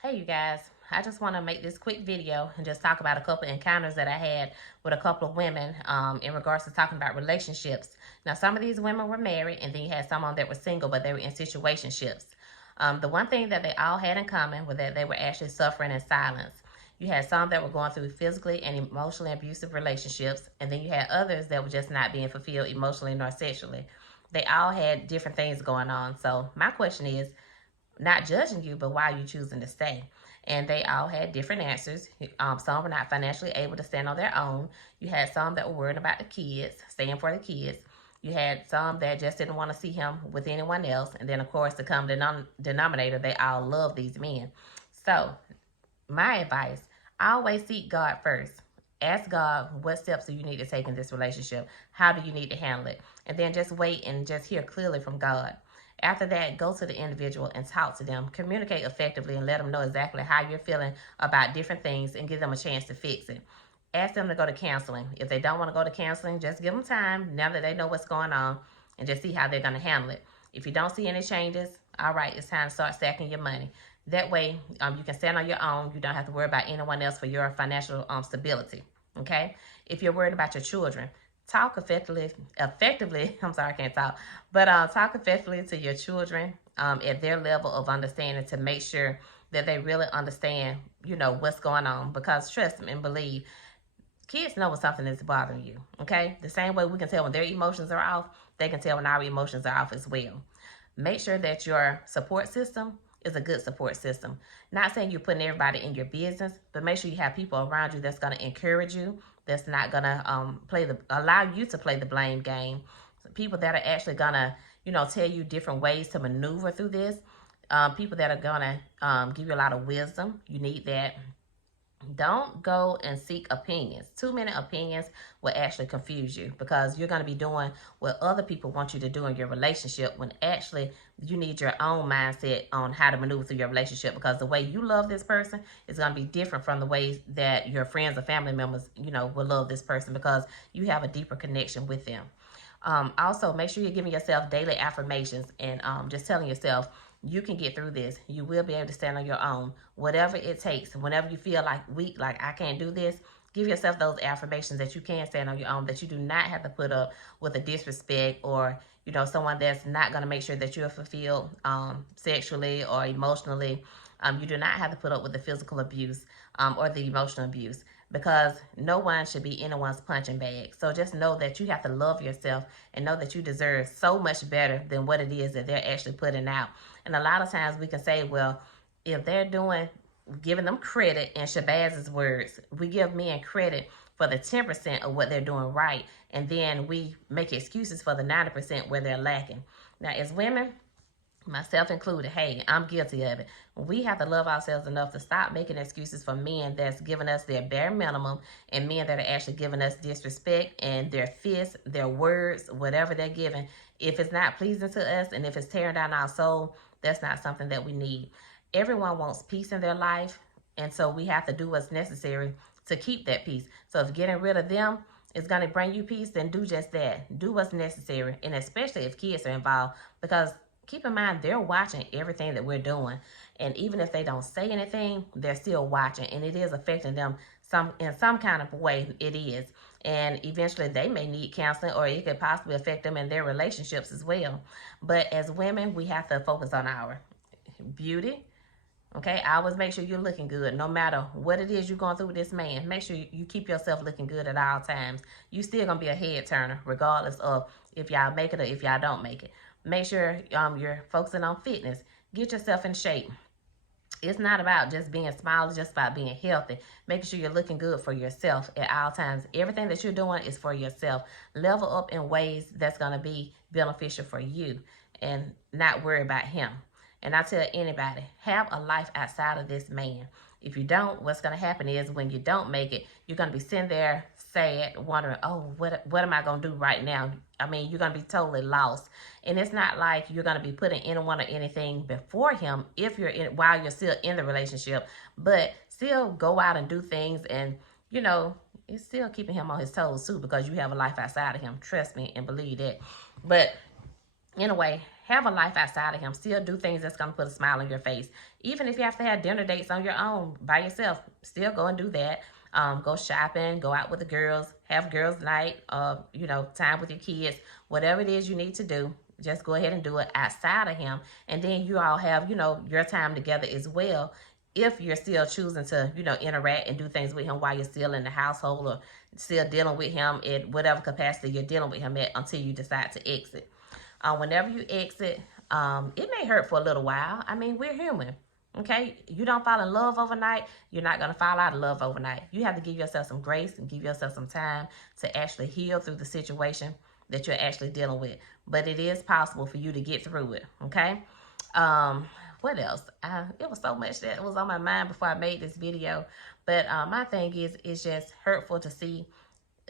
Hey you guys, I just want to make this quick video and just talk about a couple encounters that I had with a couple of women in regards to talking about relationships. Now, some of these women were married, and then you had some of them that were single, but they were in situationships. The one thing that they all had in common was that they were actually suffering in silence. You had some that were going through physically and emotionally abusive relationships, and then you had others that were just not being fulfilled emotionally nor sexually. They all had different things going on. So my question is, not judging you, but why are you choosing to stay? And they all had different answers. Some were not financially able to stand on their own. You had some that were worried about the kids, staying for the kids. You had some that just didn't want to see him with anyone else. And then, of course, the common denominator, they all love these men. So, my advice, always seek God first. Ask God, what steps do you need to take in this relationship? How do you need to handle it? And then just wait and just hear clearly from God. After that, go to the individual and talk to them. Communicate effectively and let them know exactly how you're feeling about different things and give them a chance to fix it. Ask them to go to counseling. If they don't want to go to counseling, just give them time now that they know what's going on and just see how they're going to handle it. If you don't see any changes, all right, it's time to start stacking your money. That way, you can stand on your own. You don't have to worry about anyone else for your financial stability. Okay? If you're worried about your children, talk effectively. I'm sorry, I can't talk, but talk effectively to your children at their level of understanding to make sure that they really understand, what's going on. Because trust me and believe, kids know when something is bothering you. Okay? The same way we can tell when their emotions are off, they can tell when our emotions are off as well. Make sure that your support system is a good support system. Not saying you're putting everybody in your business, but make sure you have people around you that's going to encourage you, that's not going to allow you to play the blame game. People that are actually going to, tell you different ways to maneuver through this. People that are going to give you a lot of wisdom. You need that. Don't go and seek opinions. Too many opinions will actually confuse you because you're going to be doing what other people want you to do in your relationship when actually you need your own mindset on how to maneuver through your relationship, because the way you love this person is going to be different from the ways that your friends or family members, will love this person because you have a deeper connection with them. Also, make sure you're giving yourself daily affirmations and just telling yourself you can get through this. You will be able to stand on your own. Whatever it takes, whenever you feel like weak, like I can't do this, give yourself those affirmations that you can stand on your own, that you do not have to put up with a disrespect or, someone that's not going to make sure that you're fulfilled sexually or emotionally. You do not have to put up with the physical abuse or the emotional abuse, because no one should be anyone's punching bag. So just know that you have to love yourself and know that you deserve so much better than what it is that they're actually putting out. And a lot of times we can say, well, if they're giving them credit, in Shabaz's words, we give men credit for the 10% of what they're doing right, and then we make excuses for the 90% where they're lacking. Now, as women, myself included, hey, I'm guilty of it. We have to love ourselves enough to stop making excuses for men that's giving us their bare minimum and men that are actually giving us disrespect and their fists, their words, whatever they're giving. If it's not pleasing to us and if it's tearing down our soul, that's not something that we need. Everyone wants peace in their life, and so we have to do what's necessary to keep that peace. So if getting rid of them is going to bring you peace, then do just that. Do what's necessary, and especially if kids are involved, because keep in mind, they're watching everything that we're doing. And even if they don't say anything, they're still watching. And it is affecting them in some kind of way. It is. And eventually they may need counseling, or it could possibly affect them in their relationships as well. But as women, we have to focus on our beauty. Okay, always make sure you're looking good no matter what it is you're going through with this man. Make sure you keep yourself looking good at all times. You still gonna be a head turner regardless of if y'all make it or if y'all don't make it. Make sure you're focusing on fitness. Get yourself in shape. It's not about just being small, it's just about being healthy. Making sure you're looking good for yourself at all times. Everything that you're doing is for yourself. Level up in ways that's going to be beneficial for you and not worry about him. And I tell anybody, have a life outside of this man. If you don't, what's going to happen is when you don't make it, you're going to be sitting there sad, wondering, oh, what am I going to do right now? I mean, you're going to be totally lost. And it's not like you're going to be putting anyone or anything before him if while you're still in the relationship, but still go out and do things, and, it's still keeping him on his toes too, because you have a life outside of him. Trust me and believe that. But anyway, have a life outside of him. Still do things that's going to put a smile on your face. Even if you have to have dinner dates on your own by yourself, still go and do that. Go shopping, go out with the girls, have girls' night, you know, time with your kids, whatever it is you need to do. Just go ahead and do it outside of him. And then you all have, you know, your time together as well. If you're still choosing to, you know, interact and do things with him while you're still in the household or still dealing with him in whatever capacity you're dealing with him at until you decide to exit. Whenever you exit, it may hurt for a little while. I mean, we're human. Okay, you don't fall in love overnight. You're not going to fall out of love overnight. You have to give yourself some grace and give yourself some time to actually heal through the situation that you're actually dealing with. But it is possible for you to get through it. Okay. What else? It was so much that was on my mind before I made this video. But my thing is, it's just hurtful to see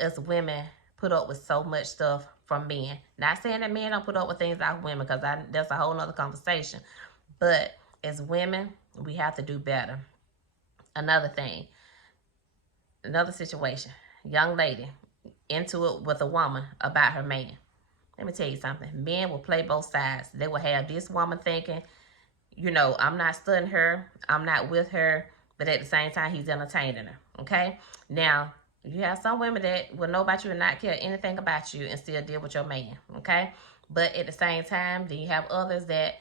us women put up with so much stuff from men. Not saying that men don't put up with things out of women, because that's a whole nother conversation. But as women, we have to do better. Another thing, another situation. Young lady into it with a woman about her man. Let me tell you something. Men will play both sides. They will have this woman thinking, you know, I'm not studying her, I'm not with her, but at the same time, he's entertaining her. Okay? Now, you have some women that will know about you and not care anything about you and still deal with your man. Okay? But at the same time, then you have others that,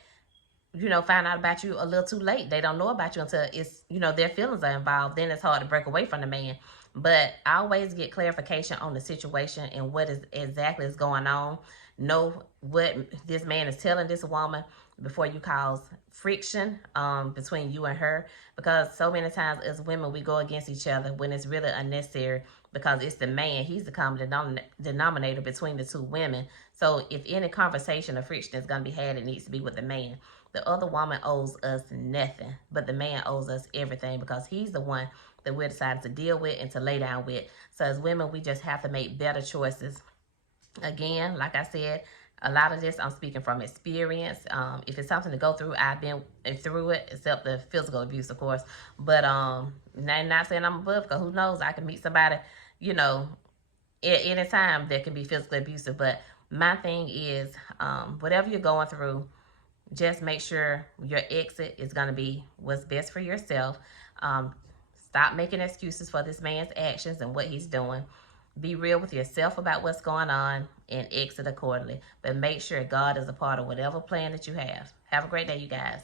you know, find out about you a little too late. They don't know about you until it's, you know, their feelings are involved. Then it's hard to break away from the man. But I always get clarification on the situation and what is exactly is going on. Know what this man is telling this woman before you cause friction between you and her. Because so many times as women, we go against each other when it's really unnecessary, because it's the man. He's the common denominator between the two women. So if any conversation or friction is going to be had, it needs to be with the man. The other woman owes us nothing, but the man owes us everything, because he's the one that we decided to deal with and to lay down with. So as women, we just have to make better choices. Again, like I said, a lot of this I'm speaking from experience. If it's something to go through, I've been through it, except the physical abuse, of course. But not saying I'm above, because who knows, I can meet somebody, you know, at any time that can be physically abusive. But my thing is, whatever you're going through, just make sure your exit is going to be what's best for yourself. Stop making excuses for this man's actions and what he's doing. Be real with yourself about what's going on and exit accordingly. But make sure God is a part of whatever plan that you have. Have a great day, you guys.